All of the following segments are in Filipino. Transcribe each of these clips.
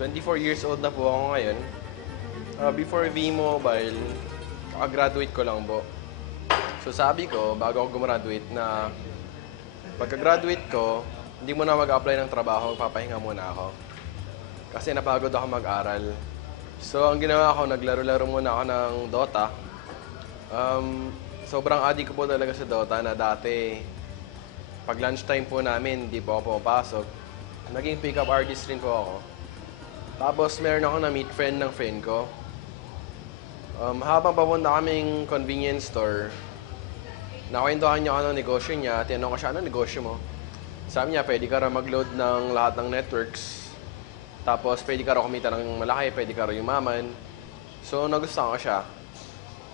24 years old na po ako ngayon. Before V-Mobile, kakagraduate ko lang po. So sabi ko, bago ako gumraduate na pagka-graduate ko, hindi muna mag-apply ng trabaho, magpapahinga muna ako. Kasi napagod ako mag-aral. So ang ginawa ko, naglaro-laro muna ako ng Dota. Sobrang addict ko po talaga sa Dota na dati, pag lunchtime po namin, hindi po ako pumapasok. Naging pick-up artist rin po ako. Tapos meron ako na-meet friend ng friend ko. Habang papunta kaming convenience store, nakwentuhan niya ako ng negosyo niya. Tinanong ko siya, ano negosyo mo? Sabi niya, pwede ka raw mag-load ng lahat ng networks. Tapos pwede ka raw kumita ng malaki, pwede ka raw yumaman. So nagustuhan ko siya.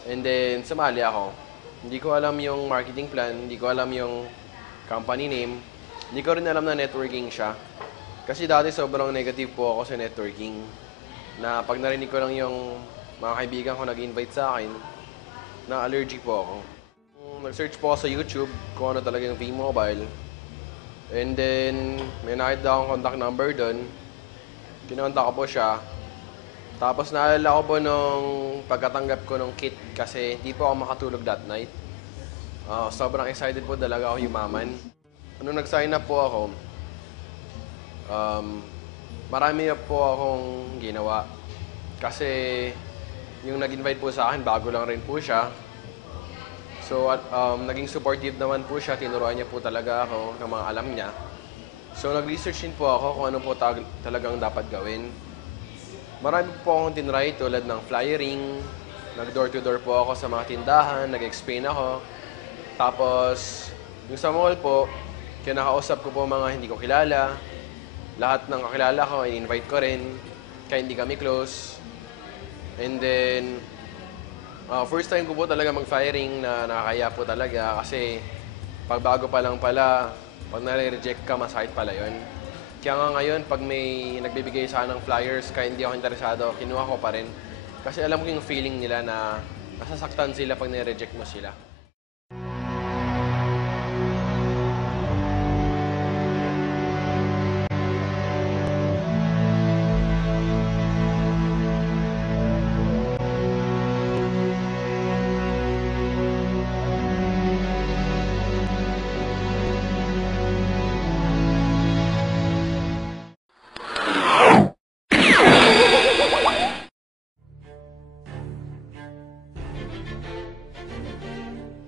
And then sumali ako. Hindi ko alam yung marketing plan, hindi ko alam yung company name. Hindi ko rin alam na networking siya. Kasi dati sobrang negative po ako sa networking. Na pag narinig ko lang yung mga kaibigan ko nag-invite sa akin, na allergic po ako. Nag-search po ako sa YouTube kung ano talaga yung V-Mobile. And then, may nakita akong contact number doon. Kinontak ko po siya. Tapos naalala ko po nung pagkatanggap ko ng kit kasi hindi po ako makatulog that night. Sobrang excited po talaga ako yumaman. Nung nag-sign up po ako, marami na po akong ginawa. Kasi yung nag-invite po sa akin, bago lang rin po siya. So, naging supportive naman po siya. Tinuruan niya po talaga ako ng mga alam niya. So, nag-research din po ako kung ano po talagang dapat gawin. Marami po akong tinry tulad ng flyering. Nag-door-to-door po ako sa mga tindahan. Nag-explain ako. Tapos, yung sa mall po, kinakausap ko po mga hindi ko kilala. Lahat ng kakilala ko, i-invite ko rin. Kaya hindi kami close. And then, first time ko po talaga mag-firing na nakakaya po talaga kasi pag bago pa lang pala, pag nare-reject ka, masakit pala yun. Kaya nga ngayon, pag may nagbibigay sa akin ng flyers, kaya hindi ako interesado, kinuha ko pa rin. Kasi alam ko yung feeling nila na nasasaktan sila pag nare-reject mo sila.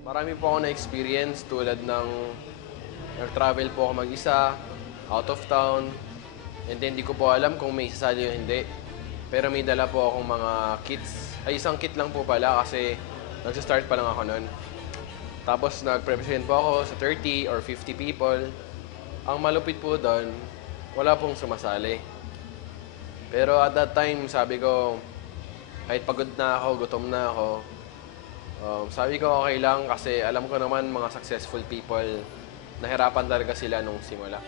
Marami po ako na-experience tulad ng nag-travel po ako mag-isa, out of town, and then di ko po alam kung may sasali o hindi. Pero may dala po akong mga kits. Ay, isang kit lang po pala kasi nag-start pa lang ako nun. Tapos nag-present po ako sa 30 or 50 people. Ang malupit po doon, wala pong sumasali. Pero at that time, sabi ko, kahit pagod na ako, gutom na ako, sabi ko okay lang kasi alam ko naman mga successful people, nahirapan talaga sila nung simula.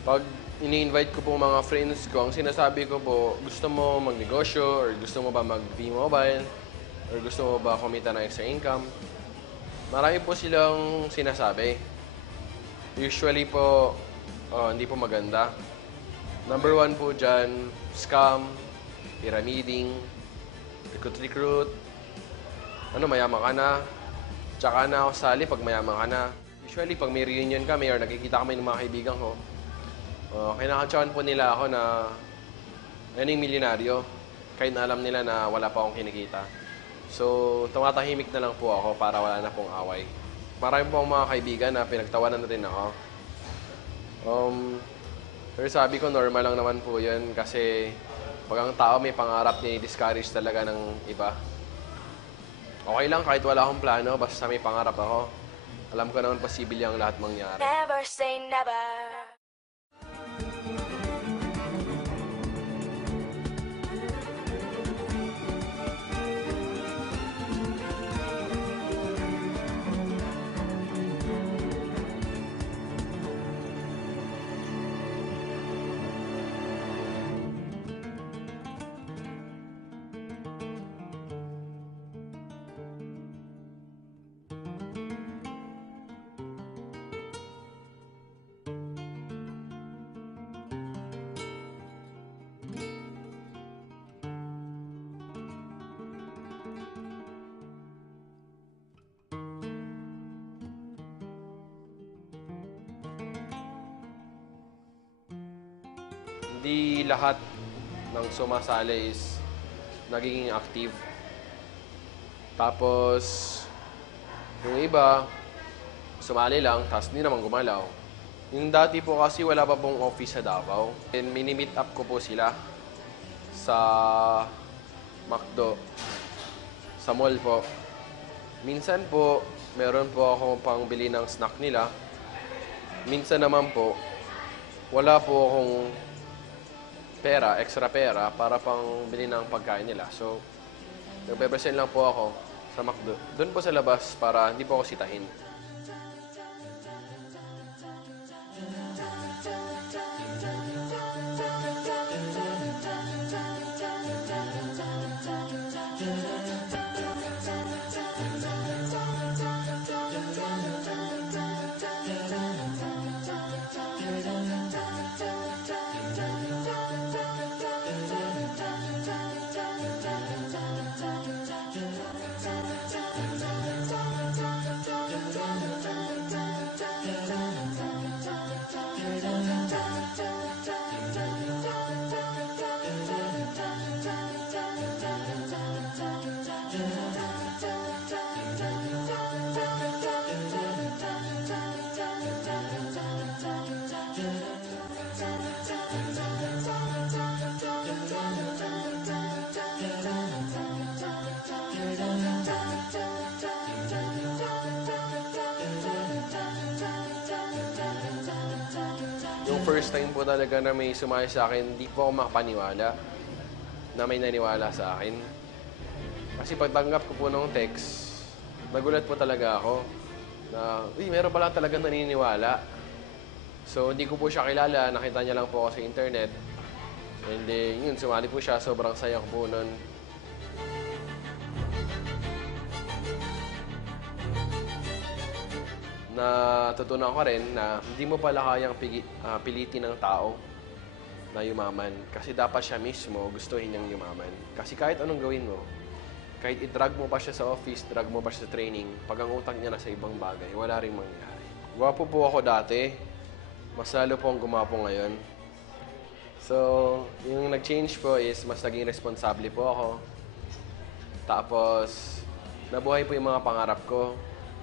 Pag ini-invite ko po mga friends ko, ang sinasabi ko po, gusto mo magnegosyo or gusto mo ba mag-V-Mobile or gusto mo ba kumita ng extra income? Marami po silang sinasabi. Usually po, hindi po maganda. Number one po dyan, scam, pyramiding, recruit. Mayaman ka na. Tsaka na ako sali pag mayaman ka na. Usually, pag may reunion kami or nakikita kami ng mga kaibigan ko, kinakantsawan po nila ako na yung milyonaryo. Kahit na alam nila na wala pa akong kinikita. So, tumatahimik na lang po ako para wala na pong away. Marami po akong mga kaibigan na pinagtawanan na rin ako. Pero sabi ko, normal lang naman po yun kasi pag ang tao may pangarap, ni-discourage talaga ng iba. Okay lang kahit wala akong plano, basta may pangarap ako. Alam ko naman posible ang lahat mangyari. Never say never. Hindi lahat ng sumasali is nagiging active. Tapos, yung iba, sumali lang, tapos hindi naman gumalaw. Yung dati po kasi wala pa pong office sa Davao. And mini-meet up ko po sila sa McDo, sa mall po. Minsan po, meron po akong pangbili ng snack nila. Minsan naman po, wala po akong pera, extra pera, para pang bili ng pagkain nila. So, nagpe-present lang po ako sa McDo. Doon po sa labas para hindi po ako sitahin. Yung first time po talaga na may sumali sa akin, hindi po ako makapaniwala na may naniwala sa akin. Kasi pagtanggap ko po ng text, nagulat po talaga ako na, meron pala talaga naniniwala. So, hindi ko po siya kilala, nakita niya lang po ako sa internet. And then, yun, sumali po siya, sobrang saya ko po nun. Natutunan ko rin na hindi mo pala kayang pilitin ng tao na yumaman. Kasi dapat siya mismo gustuhin niyang yumaman. Kasi kahit anong gawin mo, kahit i-drag mo pa siya sa office, drag mo pa siya sa training, pag ang utak niya na sa ibang bagay, wala rin mangyari. Gwapo po ako dati. Mas lalo po ang gumapo ngayon. So, yung nag-change po is mas naging responsable po ako. Tapos, nabuhay po yung mga pangarap ko.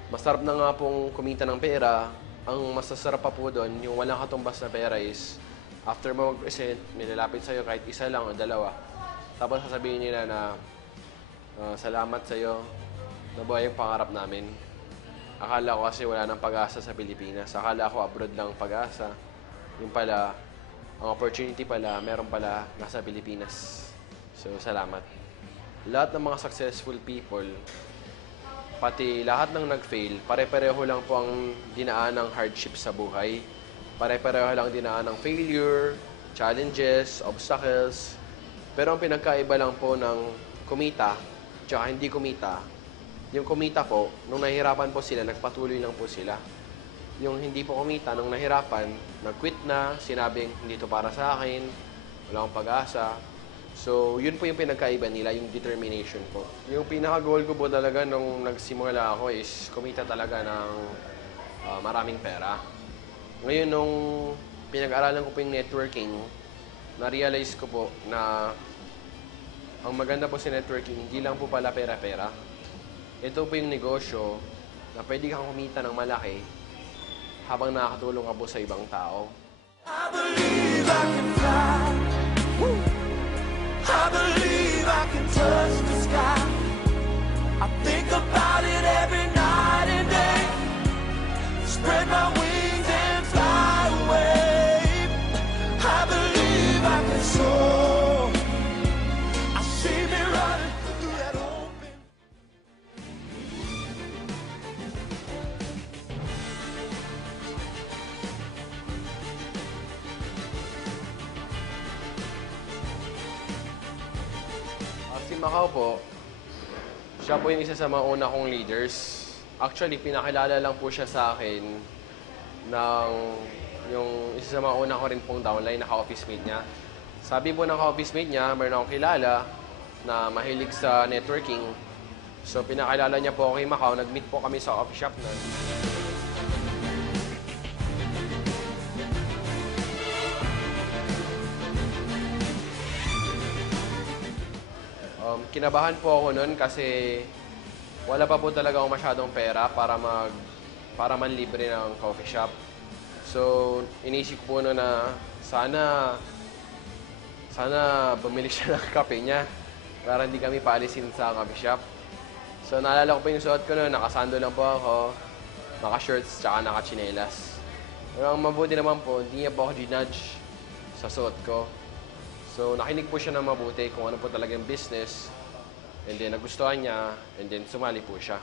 Masarap na nga pong kumita ng pera. Ang masasarap pa po doon, yung walang katumbas na pera is, after mo mag-present, nilalapit sa'yo kahit isa lang o dalawa. Tapos sasabihin nila na, salamat sa'yo, nabuhay yung pangarap namin. Akala ko kasi wala nang pag-asa sa Pilipinas. Akala ko abroad lang pag-asa. Yung pala, ang opportunity pala, meron pala nasa Pilipinas. So, salamat. Lahat ng mga successful people, pati lahat ng nag-fail, pare-pareho lang po ang dinaan ng hardship sa buhay. Pare-pareho lang dinaan ng failure, challenges, obstacles. Pero ang pinagkaiba lang po ng kumita, tsaka hindi kumita, yung kumita po, nung nahihirapan po sila, nagpatuloy lang po sila. Yung hindi po kumita, nung nahirapan, nag-quit na, sinabing, hindi to para sa akin, wala akong pag-asa. So, yun po yung pinagkaiba nila, yung determination po. Yung pinaka-goal ko po talaga nung nagsimula ako is kumita talaga ng maraming pera. Ngayon, nung pinag-aralan ko po yung networking, na-realize ko po na ang maganda po sa networking, hindi lang po pala pera-pera. Ito po yung negosyo na pwede kang kumita ng malaki habang nakakatulong ka po sa ibang tao. I believe I can fly. Woo. I believe I can touch the sky. I think about it every night and day. Spread my wings and fly away. I believe I can soar. I see me running through that open. Si Macau po, siya po yung isa sa mga una kong leaders. Actually, pinakilala lang po siya sa akin ng yung isa sa mga una ko rin pong downline na ka-office mate niya. Sabi po ng ka-office mate niya, meron akong kilala na mahilig sa networking. So, pinakilala niya po ako kay Macau. Nag-meet po kami sa coffee shop na. kinabahan po ako noon kasi wala pa po talaga ako masyadong pera para manlibre ng coffee shop. So, inisip ko po noon na sana bumili siya ng kape niya para hindi kami paalisin sa coffee shop. So, naalala ko po yung suot ko noon, nakasando lang po ako, naka-shorts, tsaka naka-chinelas. Pero ang mabuti naman po, hindi niya po ako ginudge sa suot ko. So, nakinig po siya ng mabuti kung ano po talagang business. And then, nagustuhan niya. And then, sumali po siya.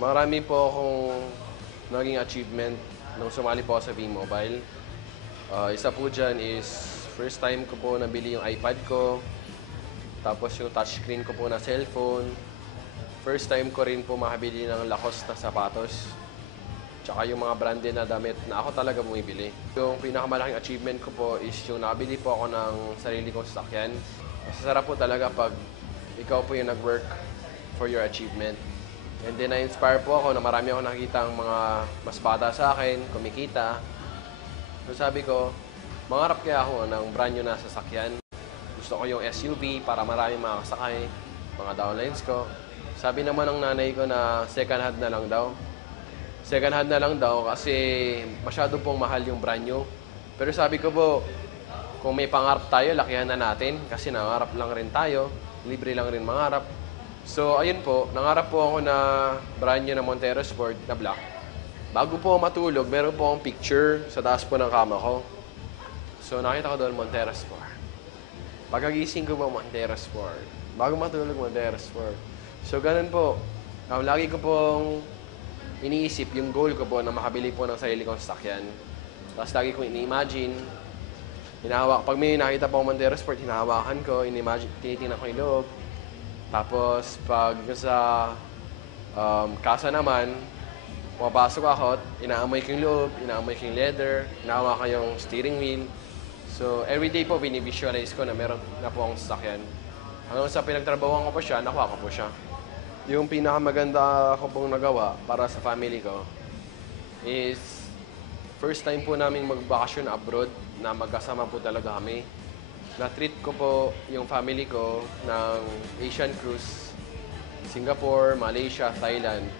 Marami po akong naging achievement nung sumali po ako sa V-Mobile. Isa po dyan is, first time ko po nabili yung iPad ko. Tapos yung touchscreen ko po na cellphone. First time ko rin po makabili ng Lacoste na sapatos. Tsaka yung mga branded na damit na ako talaga bumibili. Yung pinakamalaking achievement ko po is yung nakabili po ako ng sarili kong sasakyan. Masasarap po talaga pag ikaw po yung nag-work for your achievement. And then na-inspire po ako na marami ako nakikita ang mga mas bata sa akin, kumikita. So sabi ko, mangarap kaya ako ng brand new na sasakyan. Gusto ko yung SUV para marami makakasakay, mga downlines ko. Sabi naman ng nanay ko na second hand na lang daw. Second hand na lang daw kasi masyado pong mahal yung brand new. Pero sabi ko po, kung may pangarap tayo, lakihan na natin kasi nangarap lang rin tayo, libre lang rin mangarap. So ayun po, nangarap po ako na brand new na Montero Sport na black. Bago po ako matulog, meron po akong picture sa taas po ng kama ko. So nakita ko doon Montero Sport. Pagkagising ko po Montero Sport. Bago matulog Montero Sport. So ganun po. Lagi ko pong iniisip yung goal ko po na makabili po ng sarili kong sasakyan. Tapos lagi kong ini-imagine, pag may nakita po akong Montero Sport, hinahawakan ko, tinitingnan ko yung loob. Tapos pag sa kasa naman, pumapasok ako, inaamoy ko yung loob, inaamoy ko yung leather, inahawakan yung steering wheel. So everyday po, binivisualize ko na meron na po akong sasakyan. Hanggang sa pinagtrabahuan ko po siya, nakuha ko po siya. Yung pinakamaganda ko pong nagawa para sa family ko is first time po namin magbakasyon abroad na magkasama po talaga kami. Na-treat ko po yung family ko ng Asian cruise, Singapore, Malaysia, Thailand.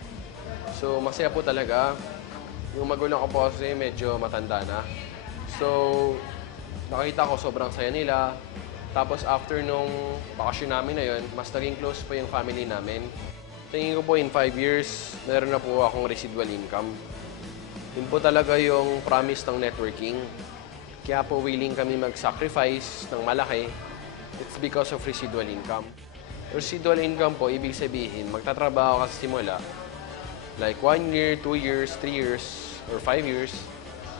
So masaya po talaga. Yung magulang ko po kasi medyo matanda na. So nakita ko sobrang saya nila. Tapos after nung bakasyon namin na yun, mas naging close po yung family namin. Tingin ko po in 5 years, meron na po akong residual income. Yun po talaga yung promise ng networking. Kaya po willing kami mag-sacrifice ng malaki. It's because of residual income. Residual income po, ibig sabihin, magtatrabaho ka sa simula. Like 1 year, 2 years, 3 years, or 5 years.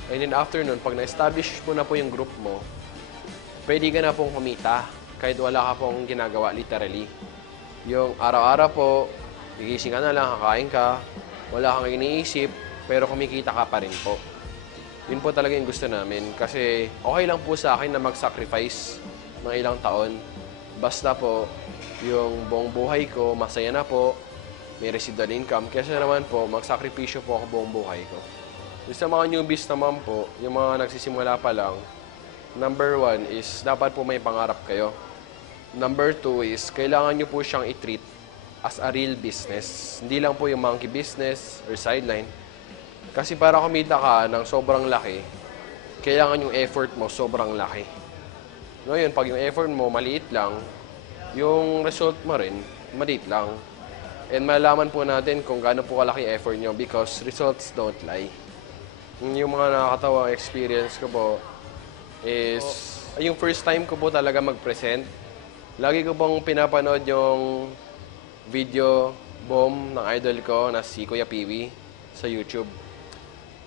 And then after nun, pag na-establish mo na po yung group mo, pwede ka na pong kumita kahit wala ka pong ginagawa literally. Yung araw-araw po, gigising ka na lang, kakain ka, wala kang iniisip, pero kumikita ka pa rin po. Yun po talaga yung gusto namin kasi okay lang po sa akin na mag-sacrifice ng ilang taon. Basta po, yung buong buhay ko, masaya na po, may residual income. Kasi naman po, magsakripisyo po ako buong buhay ko. Yung sa mga newbies naman po, yung mga nagsisimula pa lang, number 1 is dapat po may pangarap kayo. Number 2 is kailangan nyo po siyang i-treat as a real business. Hindi lang po yung monkey business or sideline. Kasi para kumita ka ng sobrang laki, kailangan yung effort mo sobrang laki. Ngayon, pag yung effort mo maliit lang, yung result mo rin maliit lang. And malalaman po natin kung gaano po kalaki effort nyo because results don't lie. Yung mga nakakatawang experience ko po is yung first time ko po talaga mag-present. Lagi ko pong pinapanood yung video bomb ng idol ko na si Kuya Piwi sa YouTube.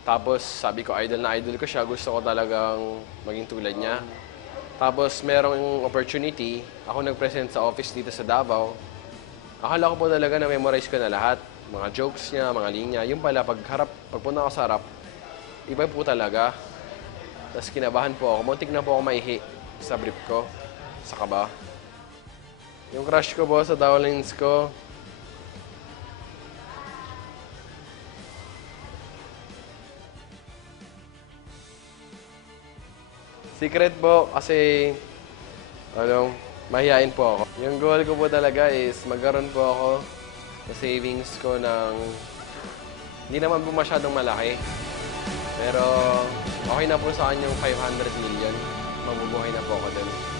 Tapos sabi ko idol na idol ko siya, gusto ko talagang maging tulad niya. Tapos merong opportunity, ako nag-present sa office dito sa Davao. Akala ko po talaga na memorize ko na lahat. Mga jokes niya, mga linya. Yung pala, pagpunta ko sa harap, iba po talaga. Tapos kinabahan po ako. Muntik na po ako maihi sa brief ko, sa kaba. Yung crush ko po sa downlines ko, secret po kasi Mahihain po ako. Yung goal ko po talaga is magkaroon po ako sa savings ko ng hindi naman po masyadong malaki. Pero okay na po sa akin yung 500 million. Mabubuhay na po ako dun.